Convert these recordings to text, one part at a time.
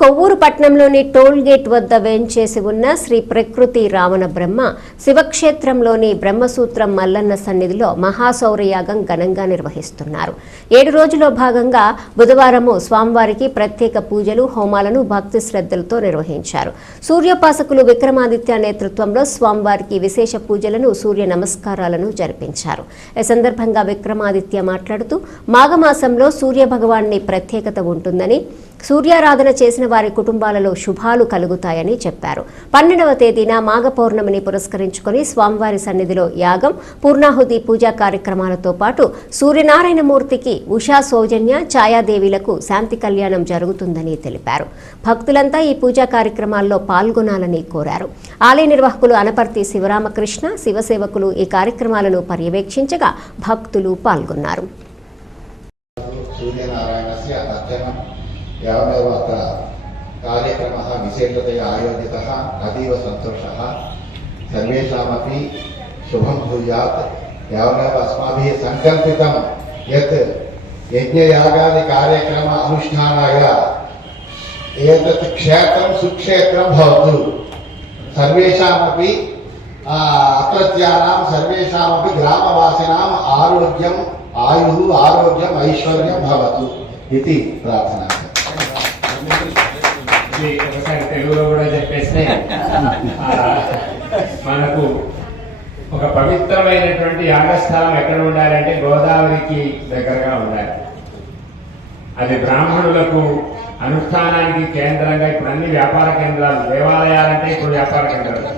కొవ్వూరు పట్టణంలోని toll gate వద్ద వేంచేసి ఉన్న శ్రీ ప్రకృతి రావణ బ్రహ్మ శివక్షేత్రంలోని బ్రహ్మసూత్రం మల్లన్న సన్నిధిలో మహాశౌర్యాగం ఘనంగా నిర్వహిస్తున్నారు. ఏడు రోజుల్లో భాగంగా బుధవారము స్వామివారికి ప్రత్యేక పూజలు హోమాలను భక్తి శ్రద్ధలతో నిర్వహించారు. సూర్యోపాసకులు విక్రమాదిత్య నేతృత్వంలో స్వామివారికి విశేష పూజలను సూర్య నమస్కారాలను జరిపించారు. ఈ సందర్భంగా విక్రమాదిత్య మాట్లాడుతూ మాఘమాసంలో సూర్య భగవాన్ని ప్రత్యేకత ఉంటుందని సూర్యారాధన చేసిన వారి కుటుంబాలలో శుభాలు కలుగుతాయని చెప్పారు. పన్నెండవ తేదీన మాఘ పౌర్ణమిని పురస్కరించుకుని స్వామివారి సన్నిధిలో యాగం పూర్ణాహుతి పూజా కార్యక్రమాలతో పాటు సూర్యనారాయణ మూర్తికి ఉషా సౌజన్య ఛాయాదేవిలకు శాంతి కళ్యాణం జరుగుతుందని తెలిపారు. భక్తులంతా ఈ పూజా కార్యక్రమాల్లో పాల్గొనాలని కోరారు. ఆలయ నిర్వాహకులు అనపర్తి శివరామకృష్ణ శివసేవకులు ఈ కార్యక్రమాలను పర్యవేక్షించగా భక్తులు పాల్గొన్నారు. एवमेव अत्र कार्यक्रमः, विशेषतया आयोजितः, अतीव सन्तोषः। सर्वेषामपि शुभं भूयात्। एवमेव अस्माभिः सङ्कल्पितं यत् यज्ञयागादि कार्यक्रम अनुष्ठानाय एतत् क्षेत्रं, सुक्षेत्रं भवतु। सर्वेषामपि अत्रत्यानां, सर्वेषामपि ग्रामवासिनाम् आरोग्यम्, आयुः, आरोग्यम्, ऐश्वर्यं भवतु इति प्रार्थना। ఇది ఒకసారి తెలుగులో కూడా చెప్పేస్తే మనకు ఒక పవిత్రమైనటువంటి యాగస్థలం ఎక్కడ ఉండాలంటే గోదావరికి దగ్గరగా ఉండాలి. అది బ్రాహ్మణులకు అనుష్ఠానానికి కేంద్రంగా ఇప్పుడు అన్ని వ్యాపార కేంద్రాలు దేవాలయాలంటే ఇప్పుడు వ్యాపార కేంద్రాలు.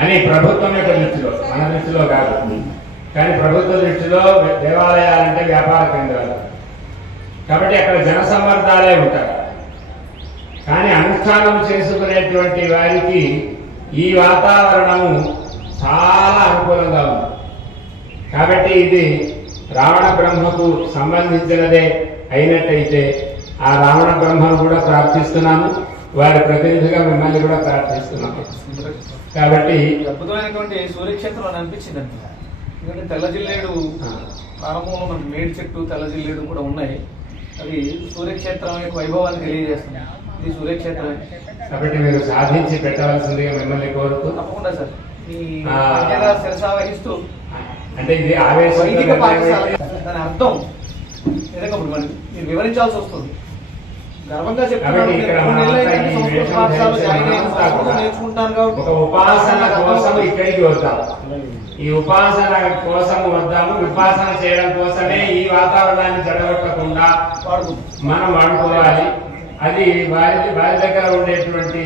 అని ప్రభుత్వం యొక్క దృష్టిలో మన దృష్టిలో కాదు. కానీ ప్రభుత్వ దృష్టిలో దేవాలయాలంటే వ్యాపార కేంద్రాలు. కాబట్టి అక్కడ జన ఉంటారు. కానీ అనుష్ఠానం చేసుకునేటువంటి వారికి ఈ వాతావరణము చాలా అనుకూలంగా ఉంది. కాబట్టి ఇది రావణ బ్రహ్మకు సంబంధించినదే అయినట్టయితే ఆ రావణ బ్రహ్మను కూడా ప్రార్థిస్తున్నాము వారి ప్రతినిధిగా మిమ్మల్ని కూడా ప్రార్థిస్తున్నాము. కాబట్టి అద్భుతమైనటువంటి సూర్యక్షేత్రం అని అనిపించింది ఎందుకంటే తెల్ల జిల్లేడు ప్రారంభంలో మనకి మేడి చెట్టు తెల్ల జిల్లేడు కూడా ఉన్నాయి. అది సూర్యక్షేత్రం యొక్క వైభవాన్ని తెలియజేస్తుంది. ఇది సూర్యక్షేత్రమే కాబట్టి మీరు సాధించి పెట్టవలసిందిగా మిమ్మల్ని కోరుతూ తప్పకుండా సార్. మీ అంటే ఇది ఆవేశం దాని అర్థం మనకి మీరు వివరించాల్సి వస్తుంది. గర్వంగా చెప్తున్నాను నేర్చుకుంటాను కాబట్టి ఒక ఉపాసన కోసం ఇక్కడికి వద్దాం. ఈ ఉపాసన కోసం వద్దాము. ఉపాసన చేయడం కోసమే ఈ వాతావరణాన్ని చెడగొట్టకుండా వాడుకుంటాం. మనం వాడుకోవాలి. అది వారి వారి దగ్గర ఉండేటువంటి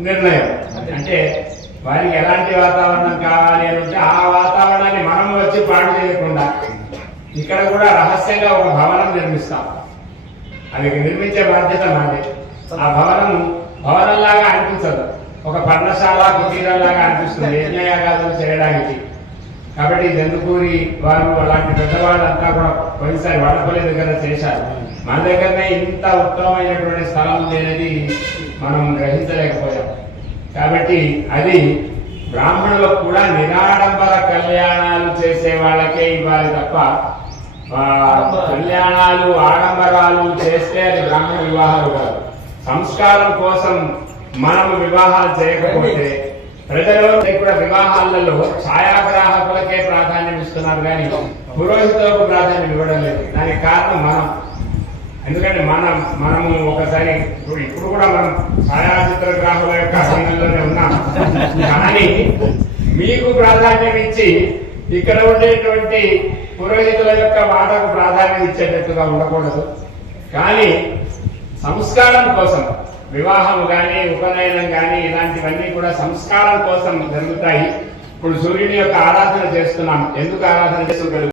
నిర్ణయం. అంటే వారికి ఎలాంటి వాతావరణం కావాలి అని ఉంటే ఆ వాతావరణాన్ని మనం వచ్చి పాడు చేయకుండా ఇక్కడ కూడా రహస్యంగా ఒక భవనం నిర్మిస్తాం. అది నిర్మించే బాధ్యత మాది. ఆ భవనం భవనంలాగా అనిపించదు. ఒక పర్ణశాల కుటీరంలాగా అనిపిస్తుంది. యజ్ఞయాగాదులు చేయడానికి? కాబట్టి దందుకూరి వారు అలాంటి పెద్దవాళ్ళంతా కూడా పోయినసారి వాడపల్లి దగ్గర చేశారు. మన దగ్గరనే ఇంత ఉత్తమమైనటువంటి స్థలం ఉంది అనేది మనం గ్రహించలేకపోయాం. కాబట్టి అది బ్రాహ్మణులకు కూడా నిరాడంబర కళ్యాణాలు చేసే వాళ్ళకే ఇవ్వాలి తప్ప కళ్యాణాలు ఆడంబరాలు చేస్తే అది బ్రాహ్మణ వివాహాలు కాదు. సంస్కారం కోసం మనం వివాహాలు చేయకపోతే ప్రజలు కూడా వివాహాలలో ఛాయాగ్రాహకులకే ప్రాధాన్యం ఇస్తున్నారు కానీ పురోహితులకు ప్రాధాన్యం ఇవ్వడం లేదు. దానికి కారణం మనం. ఎందుకంటే మనం మనము ఒకసారి ఇప్పుడు ఇప్పుడు కూడా మనం ఛాయాచిత్రగ్రాహుల యొక్క సమయంలోనే ఉన్నాం. కానీ మీకు ప్రాధాన్యం ఇచ్చి ఇక్కడ ఉండేటువంటి పురోహితుల యొక్క మాటకు ప్రాధాన్యం ఇచ్చేటట్టుగా ఉండకూడదు. కానీ సంస్కారం కోసం వివాహం కానీ ఉపనయనం కానీ ఇలాంటివన్నీ కూడా సంస్కారం కోసం జరుగుతాయి. ఇప్పుడు సూర్యుని యొక్క ఆరాధన చేస్తున్నాం. ఎందుకు ఆరాధన చేస్తూ